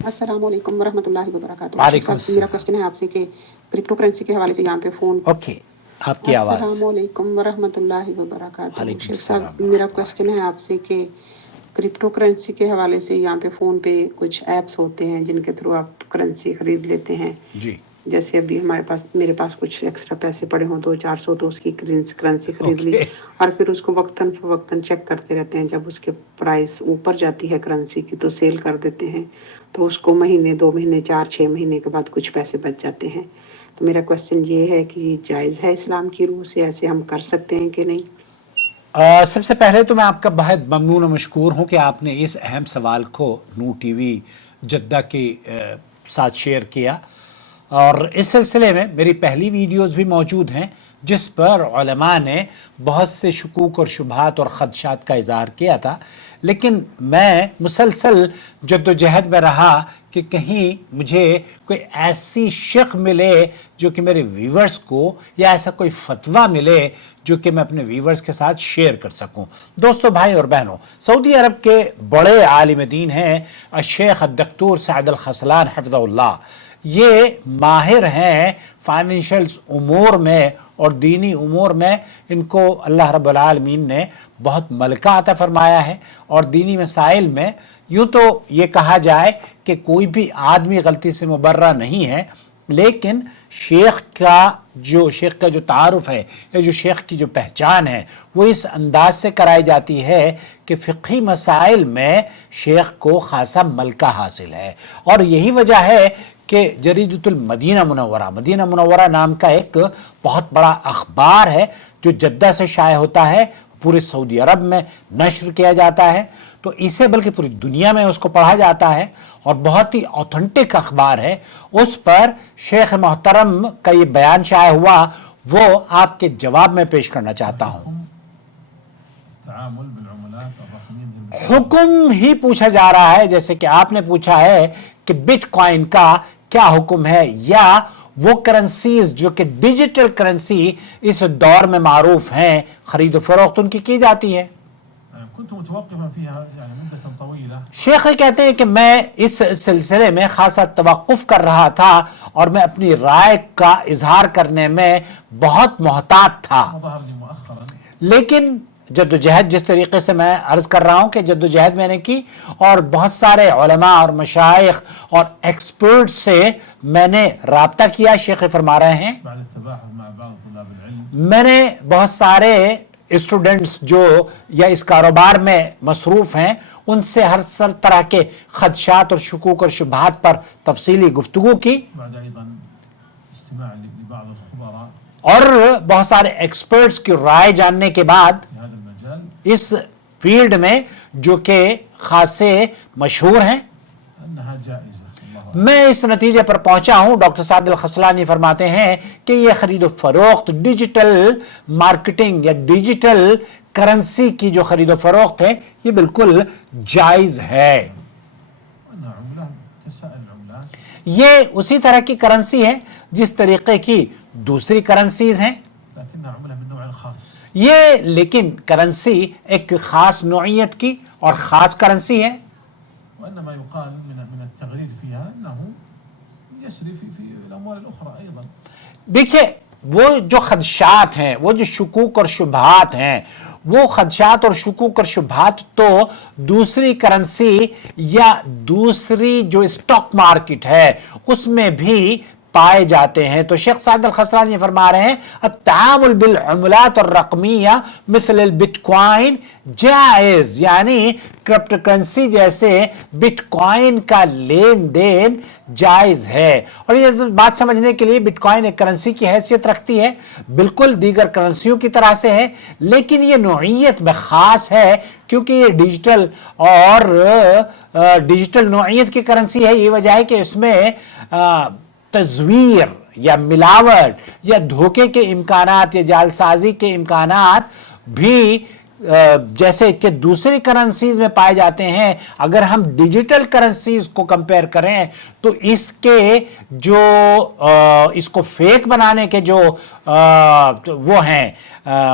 अस्सलाम वालेकुम वरहमतुल्लाहि वबरकातुहू। शेख वालेकुम साहब, मेरा अस्सलाम। क्वेश्चन है आपसे कि क्रिप्टो करेंसी के हवाले से यहाँ पे फ़ोन। ओके, आपकी आवाज़। अस्सलाम वालेकुम वरहमतुल्लाहि वबरकातुहू। वालेकुम शेख सलाम साहब, मेरा क्वेश्चन है आपसे कि क्रिप्टो करेंसी के हवाले से यहाँ पे फ़ोन पे कुछ ऐप्स होते हैं जिनके थ्रू आप करेंसी ख़रीद लेते हैं। जी। जैसे अभी मेरे पास कुछ एक्स्ट्रा पैसे पड़े हों 200-400, तो उसकी करेंसी ख़रीद ली ओके। और फिर उसको वक्तन फ़वक्तन चेक करते रहते हैं। जब उसके प्राइस ऊपर जाती है करेंसी की तो सेल कर देते हैं, तो उसको महीने 2 महीने 4-6 महीने के बाद कुछ पैसे बच जाते हैं। तो मेरा क्वेश्चन ये है कि जायज़ है इस्लाम की रूह से, ऐसे हम कर सकते हैं कि नहीं? सबसे पहले तो मैं आपका बहुत ममनून और मशकूर हूँ कि आपने इस अहम सवाल को नू टीवी जद्दा के साथ शेयर किया, और इस सिलसिले में मेरी पहली वीडियोस भी मौजूद हैं जिस पर उलमा ने बहुत से शकूक और शुबहात और ख़दशात का इज़हार किया था। लेकिन मैं मुसलसल जद्दोजहद में रहा कि कहीं मुझे कोई ऐसी शिक़ मिले जो कि मेरे व्यूवर्स को, या ऐसा कोई फतवा मिले जो कि मैं अपने व्यूवर्स के साथ शेयर कर सकूं। दोस्तों, भाई और बहनों, सऊदी अरब के बड़े आलिम दीन हैं शेख डॉक्टर सअद अल खसलान हफ़िज़हुल्लाह। ये माहिर हैं फाइनेंशियल उमूर में और दीनी उमूर में। इनको अल्लाह रब्बुल आलमीन ने बहुत मलका अता फरमाया है, और दीनी मसाइल में यूँ तो ये कहा जाए कि कोई भी आदमी गलती से मुबर्रा नहीं है, लेकिन शेख का जो तारुफ है या जो शेख की जो पहचान है वो इस अंदाज से कराई जाती है कि फ़िक़ही मसाइल में शेख को खासा मलका हासिल है। और यही वजह है कि जरीदतुल मदीना मुनव्वरा नाम का एक बहुत बड़ा अखबार है जो जद्दा से शाये होता है, पूरे सऊदी अरब में नश्र किया जाता है, तो इसे बल्कि पूरी दुनिया में उसको पढ़ा जाता है और बहुत ही ऑथेंटिक अखबार है। उस पर शेख मोहतरम का ये बयान शाये हुआ, वो आपके जवाब में पेश करना चाहता हूं। हुक्म ही पूछा जा रहा है, जैसे कि आपने पूछा है कि बिटकॉइन का क्या हुक्म है, या वो करेंसीज जो कि डिजिटल करेंसी इस दौर में मारूफ हैं, खरीद फरोख्त उनकी की जाती है। शेख कहते हैं कि मैं इस सिलसिले में खासा तवक्कुफ कर रहा था और मैं अपनी राय का इजहार करने में बहुत मोहतात था, लेकिन जद्दोजहद जिस तरीके से मैं अर्ज कर रहा हूं कि जद्दोजहद मैंने की और बहुत सारे उलमा और मशाइख और एक्सपर्ट से मैंने राब्ता किया। शेख फरमा रहे हैं, मैंने बहुत सारे स्टूडेंट्स जो या इस कारोबार में मसरूफ हैं उनसे हर तरह के खदशात और शकूक और शुबहात पर तफसीली गुफ्तगू की, और बहुत सारे एक्सपर्ट्स की राय जानने के बाद इस फील्ड में जो कि खासे मशहूर हैं, मैं इस नतीजे पर पहुंचा हूं। डॉक्टर सअद अल खसलानी फरमाते हैं कि यह खरीदो फरोख्त, डिजिटल मार्केटिंग या डिजिटल करेंसी की जो खरीदो फरोख्त है ये बिल्कुल जायज है। ये उसी तरह की करेंसी है जिस तरीके की दूसरी करेंसीज हैं, ये लेकिन करेंसी एक खास नौइयत की और खास करेंसी है। देखिए, वो जो खदशात हैं, वो जो शुकूक और शुबहात हैं, वो खदशात और शुकूक और शुबहात तो दूसरी करेंसी या दूसरी जो स्टॉक मार्केट है उसमें भी पाए जाते हैं। तो शेख सअद अल खसलानी फरमा रहे हैं, अत्तामुल बिल उमलात और रकमिया मिसल बिटकॉइन जायज, यानी क्रिप्टो करेंसी जैसे बिटकॉइन का लेन देन जायज है। और ये बात समझने के लिए बिटकॉइन एक करेंसी की हैसियत रखती है, बिल्कुल दीगर करेंसियों की तरह से है, लेकिन ये नौइयत में खास है क्योंकि ये डिजिटल और डिजिटल नौइयत की करेंसी है। ये वजह है कि इसमें तज़वीर या मिलावट या धोखे के इम्कानात या जालसाजी के इम्कानात भी जैसे कि दूसरी करेंसीज में पाए जाते हैं। अगर हम डिजिटल करेंसीज को कंपेयर करें तो इसके जो इसको फेक बनाने के जो वो हैं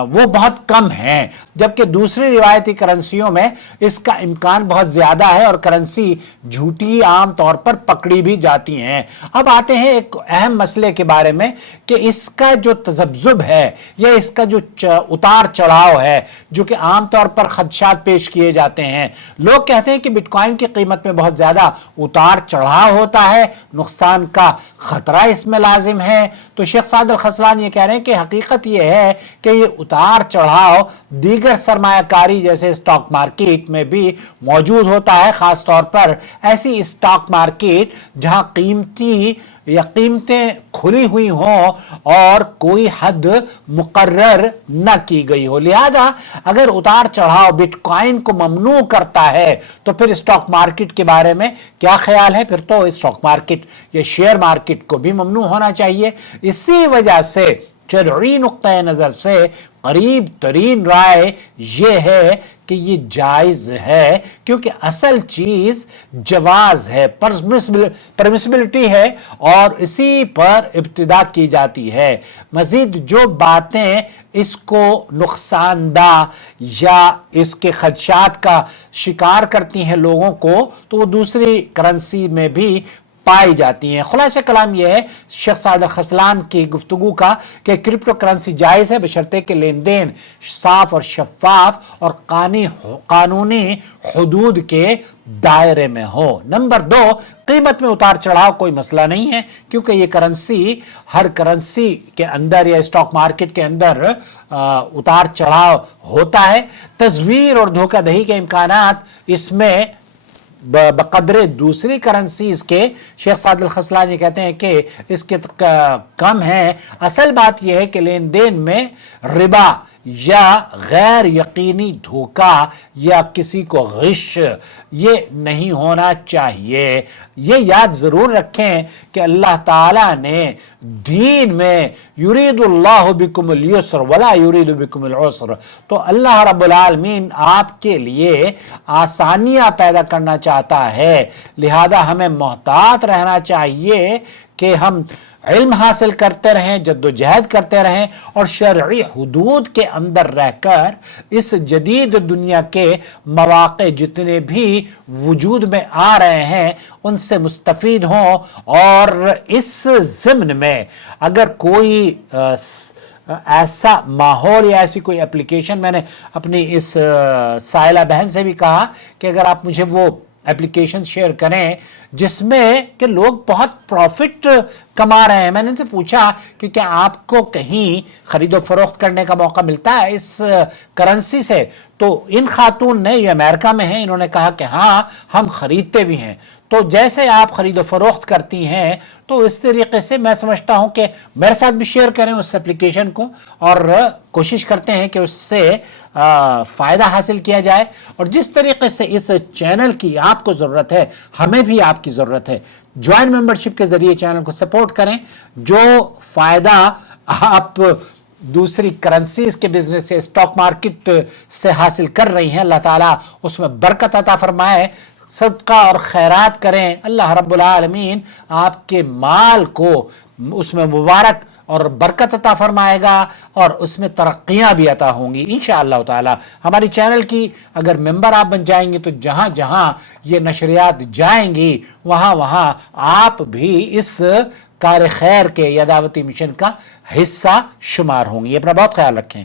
वो बहुत कम हैं। جبکہ دوسری روایتی کرنسیوں میں اس کا امکان بہت زیادہ ہے اور کرنسی جھوٹی عام طور پر پکڑی بھی جاتی ہیں۔ اب آتے ہیں ایک اہم مسئلے کے بارے میں کہ اس کا جو تذبذب ہے یا اس کا جو اتار چڑھاؤ ہے جو کہ عام طور پر خدشات پیش کیے جاتے ہیں۔ لوگ کہتے ہیں کہ بٹ کوائن کی قیمت میں بہت زیادہ اتار چڑھاؤ ہوتا ہے، نقصان کا خطرہ اس میں لازم ہے۔ تو شیخ سعد الخذلان یہ کہہ رہے ہیں کہ حقیقت یہ ہے کہ یہ اتار چڑھاؤ دیگر سرمایہ کاری جیسے اسٹاک مارکیٹ میں بھی موجود ہوتا ہے، خاص طور پر ایسی اسٹاک مارکیٹ جہاں قیمتیں کھلی ہوئی ہوں اور کوئی حد مقرر نہ کی گئی ہو۔ لہذا اگر اتار چڑھاؤ بٹ کوائن کو ممنوع کرتا ہے تو پھر اسٹاک مارکیٹ کے بارے میں کیا خیال ہے؟ پھر تو اسٹاک مارکیٹ یا شیئر مارکیٹ کو بھی ممنوع ہونا چاہیے۔ اسی وجہ سے شرعی نقطۂ نظر سے قریب ترین رائے یہ ہے کہ یہ جائز ہے، کیونکہ اصل چیز جواز ہے، پرمیسبلٹی ہے اور اسی پر ابتدا کی جاتی ہے۔ مزید جو باتیں اس کو نقصان دہ یا اس کے خدشات کا شکار کرتی ہیں لوگوں کو، تو وہ دوسری کرنسی میں بھی پائی جاتی ہیں۔ خلاصہ کلام یہ ہے شیخ سعد الخذلان کی گفتگو کا کہ کرپٹو کرنسی جائز ہے بشرطے کہ لین دین صاف اور شفاف اور قانونی حدود کے دائرے میں ہو۔ نمبر 2، قیمت میں اتار چڑھاؤ کوئی مسئلہ نہیں ہے، کیونکہ یہ کرنسی ہر کرنسی کے اندر یا اسٹاک مارکیٹ کے اندر اتار چڑھاؤ ہوتا ہے۔ تزویر اور دھوکہ دہی کے امکانات اس میں بقدر دوسری کرنسیز کے شیخ سعد الخذلان یہ کہتے ہیں کہ اس کے کم ہیں۔ اصل بات یہ ہے کہ لین دین میں ربا یا غیر یقینی دھوکہ یا کسی کو غش یہ نہیں ہونا چاہیے۔ یہ یاد ضرور رکھیں کہ اللہ تعالیٰ نے دین میں یرید اللہ بکم اليسر ولا یرید بکم العسر، تو اللہ رب العالمین آپ کے لیے آسانیاں پیدا کرنا چاہتا ہے۔ لہذا ہمیں محتاط رہنا چاہیے کہ ہم علم حاصل کرتے رہیں، جد و جہد کرتے رہیں اور شرعی حدود کے اندر رہ کر اس جدید دنیا کے مواقع جتنے بھی وجود میں آ رہے ہیں ان سے مستفید ہوں۔ اور اس ضمن میں اگر کوئی ایسا ماحول یا ایسی کوئی اپلیکیشن، میں نے اپنی اس سائلہ بہن سے بھی کہا کہ اگر آپ مجھے وہ اپلیکیشن شیئر کریں جس میں کہ لوگ بہت پروفٹ کما رہے ہیں، میں نے ان سے پوچھا کہ کیا آپ کو کہیں خرید و فروخت کرنے کا موقع ملتا ہے اس کرنسی سے؟ تو ان خاتون نے، یہ امریکہ میں ہیں، انہوں نے کہا کہ ہاں ہم خریدتے بھی ہیں۔ تو جیسے آپ خرید و فروخت کرتی ہیں تو اس طریقے سے میں سمجھتا ہوں کہ میرے ساتھ بھی شیئر کریں اس اپلیکیشن کو اور کوشش کرتے ہیں کہ اس سے فائدہ حاصل کیا جائے۔ اور جس طریقے سے اس چینل کی آپ کو ضرورت ہے، ہمیں بھی آپ کی ضرورت ہے۔ جوائن ممبرشپ کے ذریعے چینل کو سپورٹ کریں۔ جو فائدہ آپ دوسری کرنسیز کے بزنس سے، اسٹاک مارکیٹ سے حاصل کر رہی ہیں، اللہ تعالیٰ اس میں برکت عطا فرمائے۔ صدقہ اور خیرات کریں، اللہ رب العالمین آپ کے مال کو اس میں مبارک اور برکت عطا فرمائے گا اور اس میں ترقیاں بھی عطا ہوں گی انشاءاللہ تعالی۔ ہماری چینل کی اگر ممبر آپ بن جائیں گے تو جہاں جہاں یہ نشریات جائیں گی وہاں وہاں آپ بھی اس کار خیر کے یا دعوتی مشن کا حصہ شمار ہوں گی۔ اپنا بہت خیال رکھیں۔